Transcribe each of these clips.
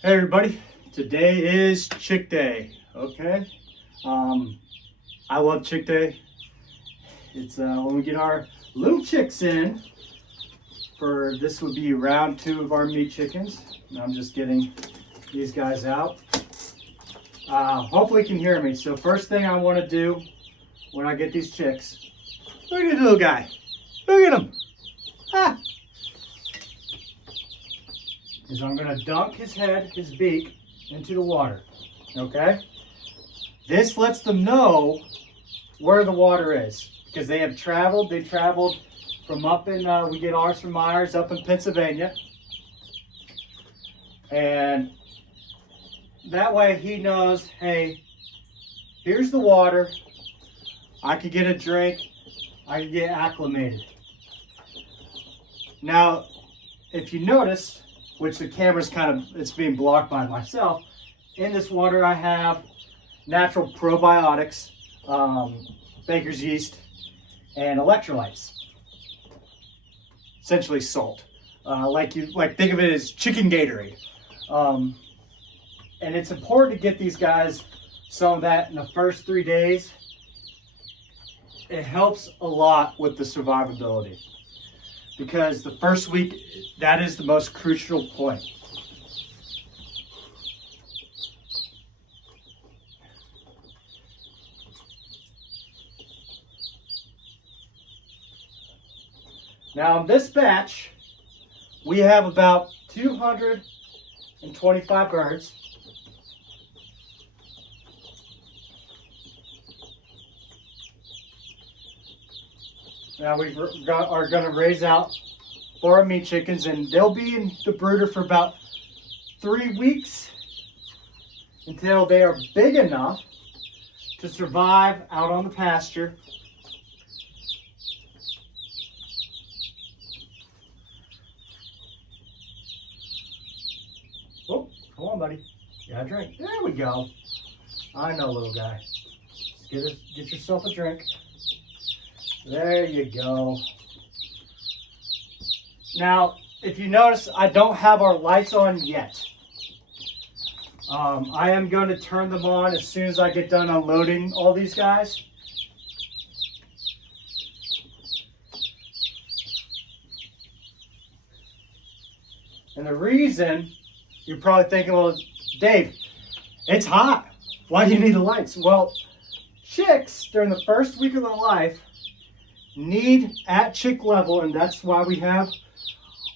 Hey everybody, today is chick day, okay? I love chick day. It's when we get our little chicks in this would be round 2 of our meat chickens. And I'm just getting these guys out. Hopefully you can hear me. So first thing I want to do when I get these chicks, look at the little guy, look at him. Ah. Is I'm going to dunk his head, his beak, into the water, okay? This lets them know where the water is because they traveled from up in, we get ours from Myers up in Pennsylvania. And that way he knows, hey, here's the water. I could get a drink. I could get acclimated. Now, if you notice, which the camera's it's being blocked by myself. In this water I have natural probiotics, baker's yeast, and electrolytes. Essentially salt. Think of it as chicken Gatorade. And it's important to get these guys some of that in the first 3 days. It helps a lot with the survivability. Because the first week, that is the most crucial point. Now in this batch, we have about 225 birds. Now we are going to raise out for our meat chickens, and they'll be in the brooder for about 3 weeks until they are big enough to survive out on the pasture. Oh, come on, buddy. You got a drink. There we go. I know, little guy. Just get yourself a drink. There you go. Now, if you notice, I don't have our lights on yet. I am going to turn them on as soon as I get done unloading all these guys. And the reason, you're probably thinking, well, Dave, it's hot. Why do you need the lights? Well, chicks, during the first week of their life, need at chick level, and that's why we have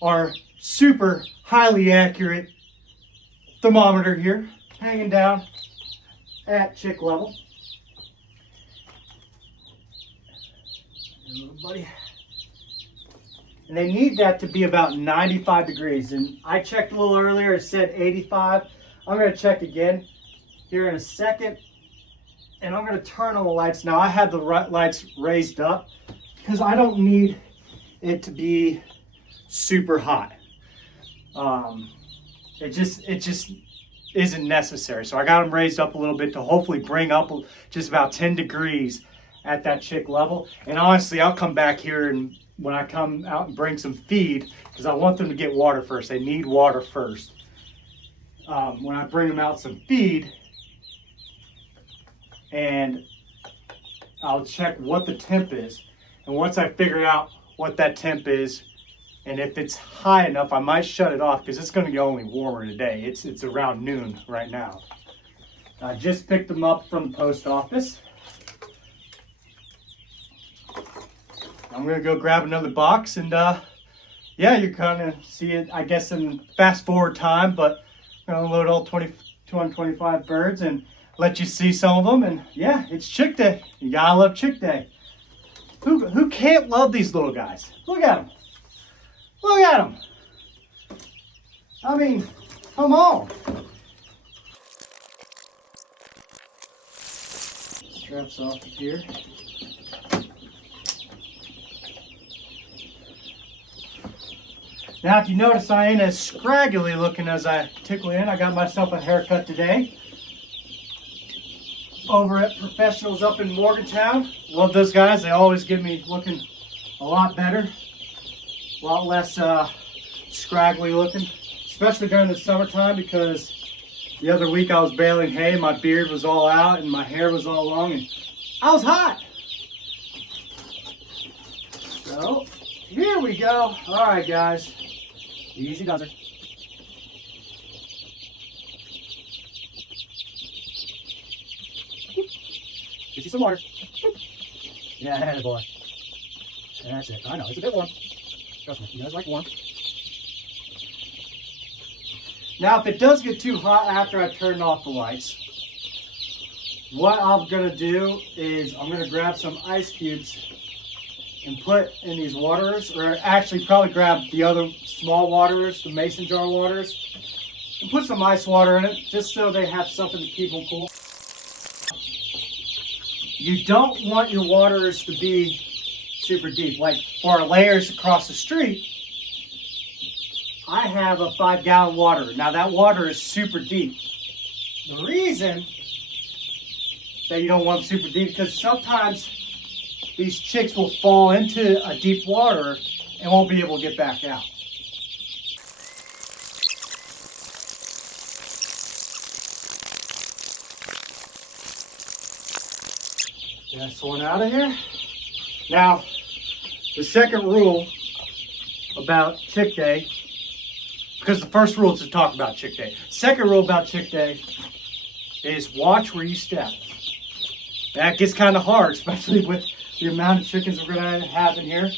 our super highly accurate thermometer here hanging down at chick level. Little buddy. And they need that to be about 95 degrees. And I checked a little earlier, it said 85. I'm going to check again here in a second. And I'm going to turn on the lights. Now I have the lights raised up because I don't need it to be super hot. It just isn't necessary. So I got them raised up a little bit to hopefully bring up just about 10 degrees at that chick level. And honestly, I'll come back here and when I come out and bring some feed, because I want them to get water first. They need water first. When I bring them out some feed, and I'll check what the temp is. And once I figure out what that temp is, and if it's high enough, I might shut it off because it's going to get only warmer today. It's around noon right now. I just picked them up from the post office. I'm going to go grab another box, and yeah, you're going to see it, I guess, in fast forward time, but I'm going to load all 225 birds and let you see some of them. And yeah, it's chick day. You gotta love chick day. Who can't love these little guys? Look at them. Look at them. I mean, come on. Straps off of here. Now, if you notice, I ain't as scraggly looking as I typically am. I got myself a haircut today over at Professionals up in Morgantown. Love those guys. They always get me looking a lot better, a lot less scraggly looking. especially during the summertime, because the other week I was baling hay, my beard was all out and my hair was all long and I was hot. So here we go. All right, guys, easy does it. Get you some water. Yeah, I had it, boy. That's it. I know, it's a bit warm. Trust me, you guys like warm. Now, if it does get too hot after I turn off the lights, what I'm going to do is I'm going to grab some ice cubes and put in these waterers, or actually probably grab the other small waterers, the mason jar waterers, and put some ice water in it, just so they have something to keep them cool. You don't want your waterers to be super deep. Like for our layers across the street, I have a 5-gallon water. Now that water is super deep. The reason that you don't want them super deep, because sometimes these chicks will fall into a deep water and won't be able to get back out. Get this one out of here. Now, the second rule about chick day, because the first rule is to talk about chick day. Second rule about chick day is watch where you step. That gets kind of hard, especially with the amount of chickens we're going to have in here.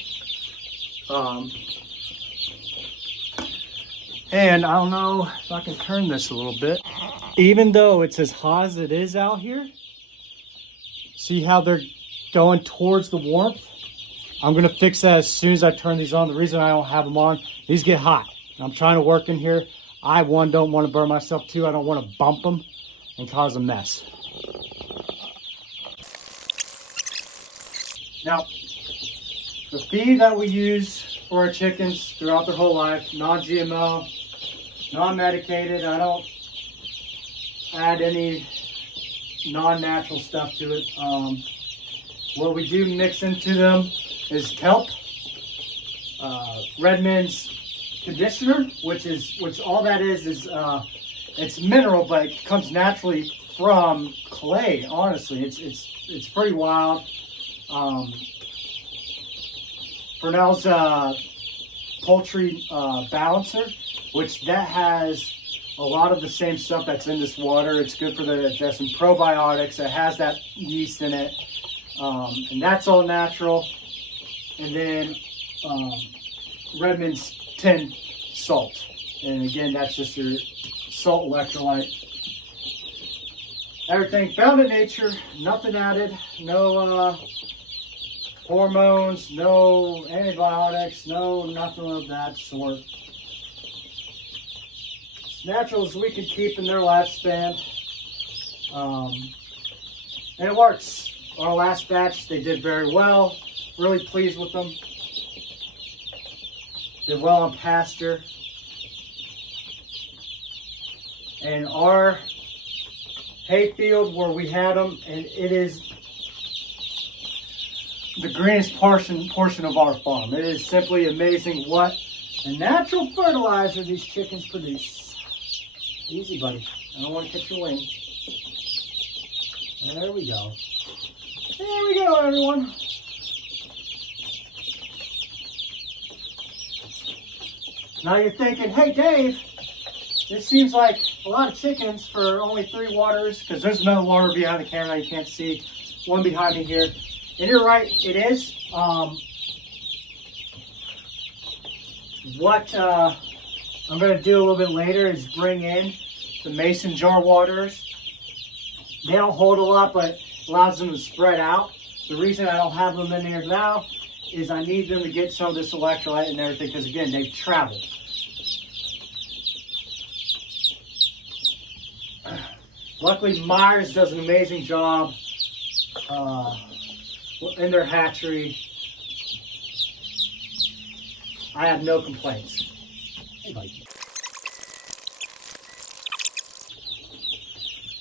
And I don't know if I can turn this a little bit. Even though it's as hot as it is out here, see how they're going towards the warmth? I'm going to fix that as soon as I turn these on. The reason I don't have them on, these get hot. I'm trying to work in here. I, one, don't want to burn myself. Two, I don't want to bump them and cause a mess. Now, the feed that we use for our chickens throughout their whole life, non-GMO, non-medicated. I don't add any non-natural stuff to it. What we do mix into them is kelp, Redmond's conditioner, which all that is it's mineral, but it comes naturally from clay. Honestly, it's pretty wild. Fresnel's poultry balancer, which that has a lot of the same stuff that's in this water. It's good for the digestion, probiotics. It has that yeast in it, and that's all natural. And then Redmond's tin salt, and again, that's just your salt electrolyte. Everything found in nature, nothing added, no hormones, no antibiotics, no nothing of that sort. As natural as we can keep in their lifespan, and it works. Our last batch, they did very well. Really pleased with them. Did well on pasture. And our hay field where we had them, and it is the greenest portion of our farm. It is simply amazing what a natural fertilizer these chickens produce. Easy, buddy. I don't want to catch your wing. There we go. There we go, everyone. Now you're thinking, hey, Dave, this seems like a lot of chickens for only 3 waters, because there's another water behind the camera you can't see. One behind me here. And you're right, it is. What I'm going to do a little bit later is bring in the mason jar waterers. They don't hold a lot, but allows them to spread out. The reason I don't have them in here now is I need them to get some of this electrolyte and everything, because again, they've traveled. Luckily, Myers does an amazing job in their hatchery. I have no complaints. Hey, buddy.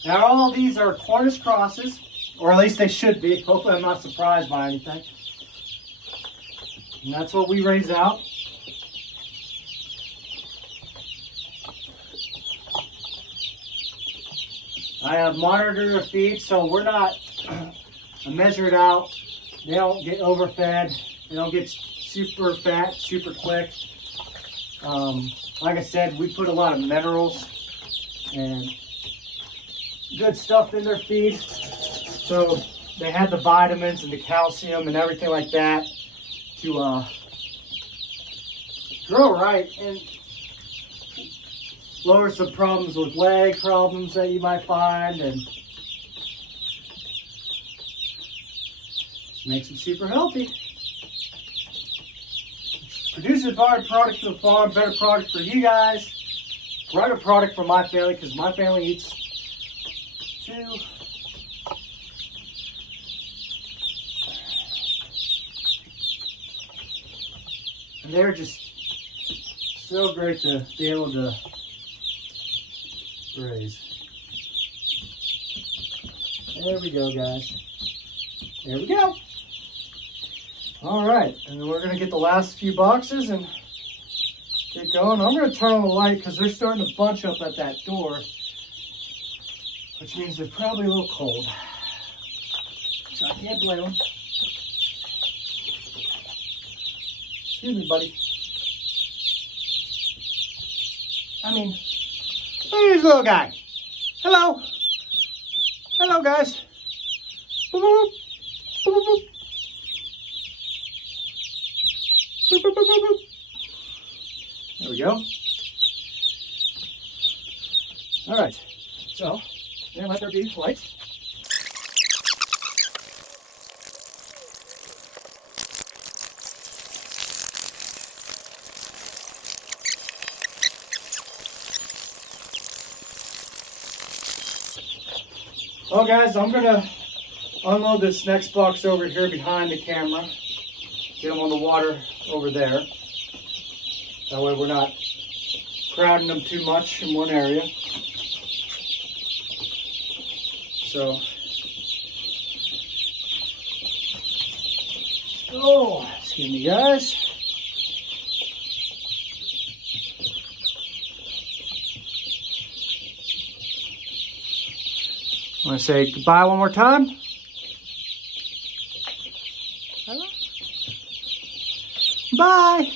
Now, all of these are Cornish crosses, or at least they should be. Hopefully, I'm not surprised by anything. And that's what we raise out. I have monitored their feed, so we're not I measure it out. They don't get overfed. They don't get super fat, super quick. Like I said, we put a lot of minerals and good stuff in their feed. So they have the vitamins and the calcium and everything like that to grow right and lower some problems with leg problems that you might find, and just makes them super healthy. Produces a better product for the farm, better product for you guys, better product for my family, because my family eats too. And they're just so great to be able to raise. There we go, guys. There we go. All right, and then we're gonna get the last few boxes and get going. I'm gonna turn on the light because they're starting to bunch up at that door, which means they're probably a little cold. So I can't blame them. Excuse me, buddy. I mean, look at this little guy. Hello. Hello, guys. Boop, boop, boop, boop, boop. Boop, boop, boop, boop, boop. There we go. All right. So, then let there be lights. Well, guys, I'm gonna unload this next box over here behind the camera. Get them on the water over there. That way we're not crowding them too much in one area. So, oh, excuse me, guys. I want to say goodbye one more time. Hello? Bye.